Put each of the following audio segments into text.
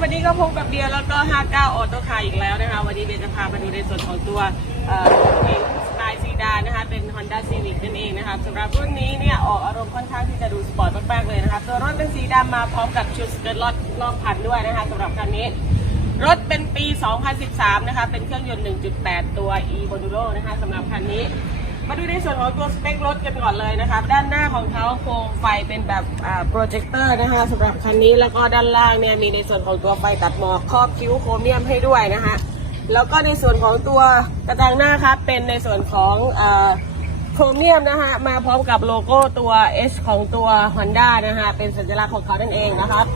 วันนี้ก็พบกับเบียร์แล้วก็ 59 ออโต้คาร์อีกแล้วนะคะ วันนี้เบียร์จะพามาดูในส่วนของตัวเอ่อสไตล์ซีดานนะคะ เป็น Honda Civic นั่นเองนะคะสำหรับรุ่นนี้เนี่ย ออกอารมณ์ค่อนข้างที่จะดูสปอร์ตมากๆเลยนะคะ ตัวรถเป็นสีดำมาพร้อมกับชุดสเกิร์ตรถรอบคันด้วยนะคะสำหรับคันนี้ รถเป็นปี 2013 นะคะ เป็นเครื่องยนต์ 1.8 ตัว e modulo นะคะสำหรับคันนี้ มาดูในส่วนของตัวสเปครถกันก่อนเลยนะครับด้านหน้าของเขาโครงไฟเป็นแบบโปรเจคเตอร์นะคะสำหรับคันนี้แล้วก็ด้านล่างเนี่ยมีในส่วนของตัวไฟตัดหมอกครอบคิ้วโครเมียมให้ด้วยนะคะแล้วก็ในส่วนของตัวกระจังหน้าครับเป็นในส่วนของอโครเมียมนะคะมาพร้อมกับโลโก้ตัว H ของตัว Honda นะคะเป็นสัญลักษณ์ของเขานั่นเองนะครับ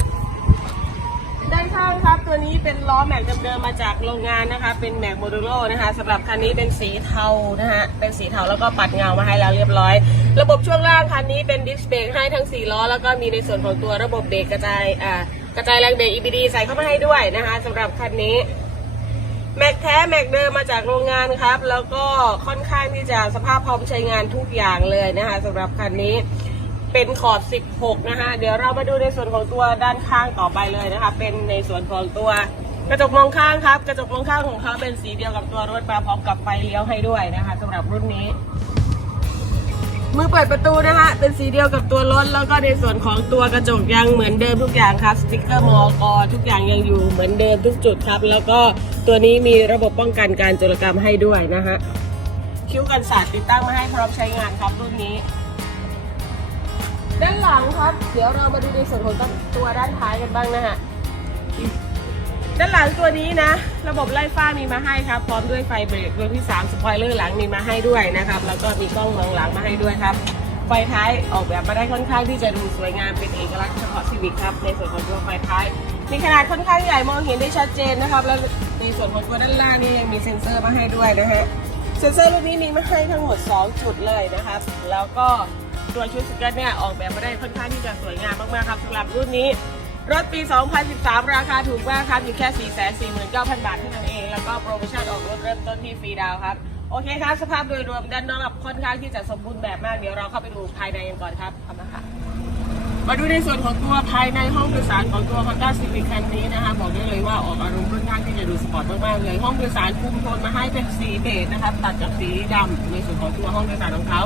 ด้านข้างครับตัวนี้เป็นล้อแม็กเดิมๆมาจากโรงงานนะคะ เป็นแม็กโมดูโลนะคะสำหรับคันนี้เป็นสีเทานะฮะเป็นสีเทาแล้วก็ปัดเงามาให้แล้วเรียบร้อย ระบบช่วงล่างคันนี้เป็นดิสเบรกให้ทั้ง4ล้อแล้วก็มีในส่วนของตัวระบบเบรกกระจายอ่ากระจายแรงเบรก EBD ใส่เข้ามาให้ด้วยนะคะสำหรับคันนี้แม็กแท้แม็กเดิมมาจากโรงงานครับ แล้วก็ค่อนข้างที่จะสภาพพร้อมใช้งานทุกอย่างเลยนะคะสำหรับคันนี้ เป็นขอบ 16 นะคะเดี๋ยวเรามาดูในส่วนของตัวด้านข้างต่อไปเลยนะคะ เป็นในส่วนของตัวกระจกมองข้างครับ กระจกมองข้างของเขาเป็นสีเดียวกับตัวรถมาพร้อมกับไฟเลี้ยวให้ด้วยนะคะสำหรับรุ่นนี้ มือเปิดประตูนะคะเป็นสีเดียวกับตัวรถแล้วก็ในส่วนของตัวกระจกยังเหมือนเดิมทุกอย่างครับสติกเกอร์มอกทุกอย่างยังอยู่เหมือนเดิมทุกจุดครับ แล้วก็ตัวนี้มีระบบป้องกันการโจรกรรมให้ด้วยนะฮะคิ้วกันสาดติดตั้งมาให้พร้อมใช้งานครับรุ่นนี้ ด้านหลังครับ เดี๋ยวเรามาดูในส่วนของตัวด้านท้ายกันบ้างนะฮะด้านหลังตัวนี้นะ ระบบไล่ฟ้ามีมาให้ครับ พร้อมด้วยไฟเบรกตัวที่3สปอยเลอร์หลังมีมาให้ด้วยนะครับ แล้วก็มีกล้องมองหลังมาให้ด้วยครับ ไฟท้ายออกแบบมาได้ค่อนข้างที่จะดูสวยงามเป็นเอกลักษณ์เฉพาะชีวิตครับ ในส่วนของตัวไฟท้าย มีขนาดค่อนข้างใหญ่มองเห็นได้ชัดเจนนะครับ แล้วในส่วนของตัวด้านล่างนี่ยังมีเซ็นเซอร์มาให้ด้วยนะฮะ เซ็นเซอร์รุ่นนี้มีมาให้ทั้งหมด 2 จุดเลยนะครับ แล้วก็ ตัวชุดสเกิร์ตเนี่ยออกแบบมาได้ค่อนข้างที่จะสวยงามมากๆครับสำหรับรุ่นนี้ รถปี 2013 ราคาถูกมากครับอยู่แค่ 449,000 บาทเท่านั้นเอง แล้วก็โปรโมชั่นออกรถเริ่มต้นที่ฟรีดาวครับ โอเคครับ สภาพโดยรวมด้านนอกค่อนข้างที่จะสมบูรณ์แบบมาก เดี๋ยวเราเข้าไปดูภายในกันก่อนครับขอบคุณค่ะมาดูในส่วนของตัวภายในห้องโดยสารของตัว Honda Civic คันนี้นะคะ บอกได้เลยว่าออกอารมณ์ค่อนข้างที่จะดูสปอร์ตมากๆเลยห้องโดยสารคุมโทนมาให้เป็นสีเบจนะครับตัดกับสีดำในส่วนของตัวห้องโดยสารของเขา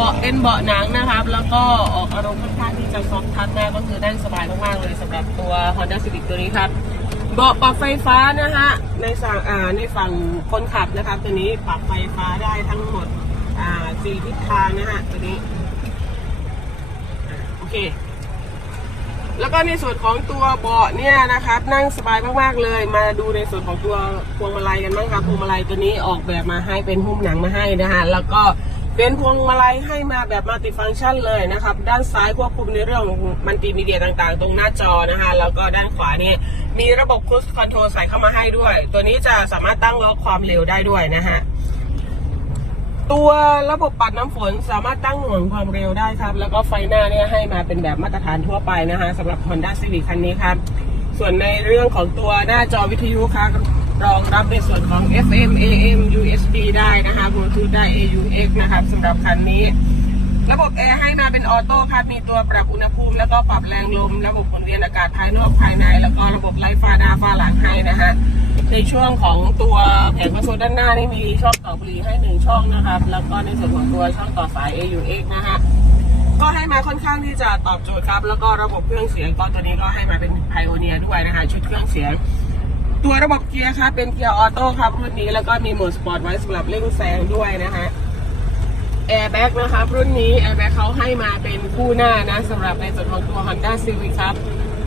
เบาะเป็นเบาะหนังนะครับ แล้วก็ออกอารมณ์ค่อนข้างที่จะซอฟทัชมากก็คือนั่งสบายมากๆเลยสำหรับตัว Honda Civic ตัวนี้ครับเบาะปรับไฟฟ้านะฮะในฝั่งอ่าในฝั่งคนขับนะครับ ตัวนี้ปรับไฟฟ้าได้ทั้งหมดอ่าสี่ทิศทางนะฮะตัวนี้โอเค แล้วก็ในส่วนของตัวเบาะเนี่ยนะครับ นั่งสบายมากๆเลย มาดูในส่วนของตัวพวงมาลัยกันบ้างครับพวงมาลัยตัวนี้ออกแบบมาให้เป็นหุ้มหนังมาให้นะฮะแล้วก็ เป็นพวงมาลัยให้มาแบบมัลติฟังก์ชันเลยนะครับ ด้านซ้ายควบคุมในเรื่องของมัลติมีเดียต่างๆ ตรงหน้าจอนะฮะแล้วก็ด้านขวานี่มีระบบค u ู e คอนโทรลใส่เข้ามาให้ด้วย ตัวนี้จะสามารถตั้งล็อกความเร็วได้ด้วยนะฮะตัวระบบปัดน้ำฝนสามารถตั้งหน่วงความเร็วได้ครับ แล้วก็ไฟหน้าเนี่ยให้มาเป็นแบบมาตรฐานทั่วไปนะฮะสำหรับ Honda Civic คันนี้ครับ ส่วนในเรื่องของตัวหน้าจอวิทยุครับ รองรับในส่วนของ FM AM USB ได้นะคะ Bluetooth ได้ AUX นะครับสำหรับคันนี้ ระบบแอร์ให้มาเป็นออโต้ครับมีตัวปรับอุณหภูมิ แล้วก็ปรับแรงลม ระบบหมุนเวียนอากาศภายนอกภายใน แล้วก็ระบบไล่ฟ้าหน้าฟ้าหลังให้นะฮะในช่วงของตัวแผงคอนโซลด้านหน้านี่มีช่องต่อบุหรี่ให้หนึ่งช่องนะครับ แล้วก็ในส่วนของตัวช่องต่อสาย AUX นะฮะก็ให้มาค่อนข้างที่จะตอบโจทย์ครับ แล้วก็ระบบเครื่องเสียงก็ตัวนี้ก็ให้มาเป็นไพโอเนียด้วยนะคะชุดเครื่องเสียง ตัวระบบเกียร์ครับเป็นเกียร์ออโต้ครับรุ่นนี้แล้วก็มีโหมดสปอร์ตไว้สำหรับเร่งแซงด้วยนะฮะแอร์แบ็กนะครับรุ่นนี้แอร์แบ็กเขาให้มาเป็นคู่หน้านะสำหรับในส่วนของตัว Honda Civic ครับ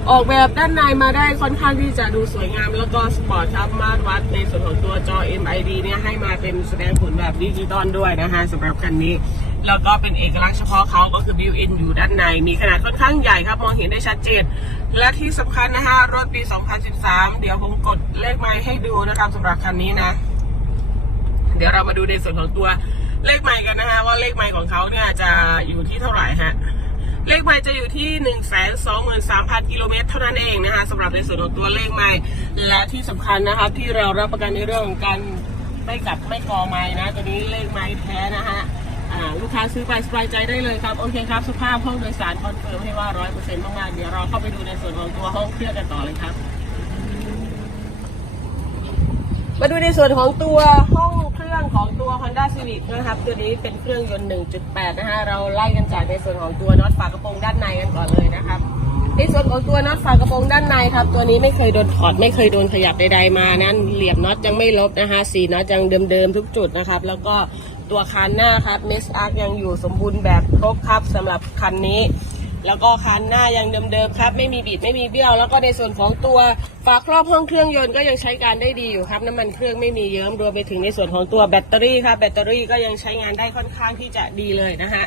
ออกแบบด้านในมาได้ค่อนข้างที่จะดูสวยงาม แล้วก็สปอร์ตครับมาตรวัดในส่วนของตัวจอ MID เนี่ยให้มาเป็นแสดงผลแบบดิจิตอลด้วยนะฮะสำหรับคันนี้ แล้วก็เป็นเอกลักษณ์เฉพาะเขาก็คือ built in อยู่ด้านใน มีขนาดค่อนข้างใหญ่ครับ มองเห็นได้ชัดเจน และที่สำคัญนะฮะรถปี 2013 เดี๋ยวผมกดเลขไมล์ให้ดูนะครับสำหรับคันนี้นะ เดี๋ยวเรามาดูในส่วนของตัวเลขไมล์กันนะฮะว่าเลขไมล์ของเขาเนี่ยจะอยู่ที่เท่าไหร่ฮะเลขไมล์จะอยู่ที่ 1 2 3 0 0 0 กิโลเมตรเท่านั้นเองนะคะสำหรับในส่วนของตัวเลขไมล์และที่สำคัญนะครับที่เรารับประกันในเรื่องของการไม่กลับไม่กอไมล์นะ ตัวนี้เลขไมล์แท้นะฮะ ลูกค้าซื้อไปสบายใจได้เลยครับ โอเคครับ สภาพห้องโดยสารคอนเฟิร์มให้ว่าร้อยเปอร์เซ็นต์มากๆเดี๋ยวเราเข้าไปดูในส่วนของตัวห้องเครื่องกันต่อเลยครับ มาดูในส่วนของตัวห้องเครื่องของตัว Honda Civic นะครับ ตัวนี้เป็นเครื่องยนต์หนึ่งจุดแปดนะฮะ เราไล่กันจากในส่วนของตัวน็อตฝากระโปรงด้านในกันก่อนเลยนะครับในส่วนของตัวน็อตฝากระโปรงด้านในครับ ตัวนี้ไม่เคยโดนถอดไม่เคยโดนขยับใดๆมานั่นเหลี่ยมน็อตยังไม่ลบนะคะสีน็อตยังเดิมๆทุกจุดนะครับ แล้วก็ ตัวคานหน้าครับเมสอาร์คยังอยู่สมบูรณ์แบบครบครับสำหรับคันนี้ แล้วก็คันหน้ายังเดิมๆครับ ไม่มีบิดไม่มีเบี้ยว แล้วก็ในส่วนของตัวฝาครอบห้องเครื่องยนต์ก็ยังใช้การได้ดีอยู่ครับ น้ำมันเครื่องไม่มีเยิ้มรวมไปถึงในส่วนของตัวแบตเตอรี่ครับแบตเตอรี่ก็ยังใช้งานได้ค่อนข้างที่จะดีเลยนะฮะ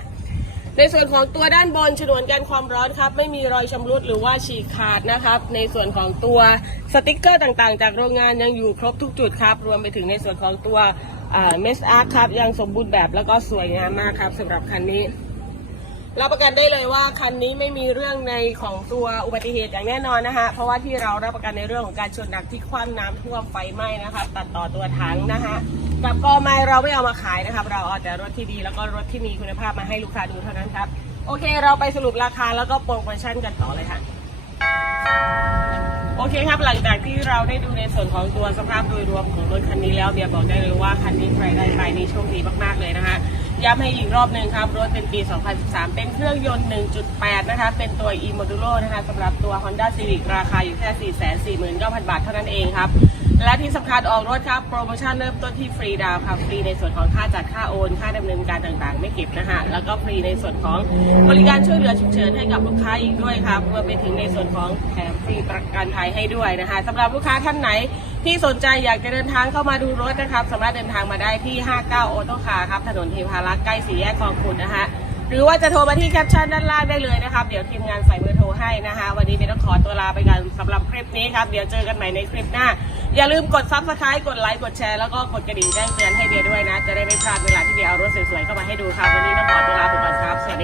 ในส่วนของตัวด้านบนฉนวนกันความร้อนครับ ไม่มีรอยชำรุดหรือว่าฉีกขาดนะครับ ในส่วนของตัวสติกเกอร์ต่างๆ จากโรงงานยังอยู่ครบทุกจุดครับ รวมไปถึงในส่วนของตัว เมสอาร์ครับยังสมบูรณ์แบบแล้วก็สวยงามมากครับสำหรับคันนี้รับประกันได้เลยว่าคันนี้ไม่มีเรื่องในของตัวอุบัติเหตุอย่างแน่นอนนะคะเพราะว่าที่เรารับประกันในเรื่องของการชนหนักที่คว่ำน้ำท่วมไฟไหม้นะคะตัดต่อตัวถังนะคะกับกอไม้เราไม่เอามาขายนะครับเราเอาแต่รถที่ดีแล้วก็รถที่มีคุณภาพมาให้ลูกค้าดูเท่านั้นครับโอเค เราไปสรุปราคาแล้วก็โปรโมชั่นกันต่อเลยค่ะ โอเคครับหลังจากที่เราได้ดูในส่วนของตัวสภาพโดยรวมของรถคันนี้แล้วเบียร์บอกได้เลยว่าคันนี้ใครได้ไปนี่โชคดีมากๆเลยนะคะย้ำให้อีกรอบหนึ่งครับ รถเป็นปี 2013 เป็นเครื่องยนต์ 1.8 นะคะ เป็นตัว e-modulo นะคะสำหรับตัว Honda Civic ราคาอยู่แค่ 449,000 บาทเท่านั้นเองครับ และที่สำคัญออกรถครับโปรโมชั่นเริ่มต้นที่ฟรีดาวครับฟรีในส่วนของค่าจัดค่าโอน ค่าดำเนินการต่างๆ ไม่เก็บนะฮะแล้วก็ฟรีในส่วนของบริการช่วยเหลือฉุกเฉินให้กับลูกค้าอีกด้วยครับรวมไปถึงในส่วนของแถมฟรีประกันภัยให้ด้วยนะคะสำหรับลูกค้าท่านไหนที่สนใจอยากจะเดินทางเข้ามาดูรถนะครับสามารถเดินทางมาได้ที่ 59 โอโตคาครับถนนเทพารักษ์ใกล้สี่แยกคลองขุดนะฮะหรือว่าจะโทรมาที่แคปชั่นด้านล่างได้เลยนะครับ เดี๋ยวทีมงานใส่เบอร์โทรให้นะคะ วันนี้เป็นต้องขอตัวลาไปกันสำหรับคลิปนี้ครับ เดี๋ยวเจอกันใหม่ในคลิปหน้า อย่าลืมกดซับสไครต์กดไลค์ กดแชร์ แล้วก็กดกระดิ่งแจ้งเตือนให้เบียด้วยนะ จะได้ไม่พลาดเวลาที่เบียเอารถสวยๆเข้ามาให้ดูค่ะ วันนี้ต้องขอตัวลาไปก่อนครับ สวัสดี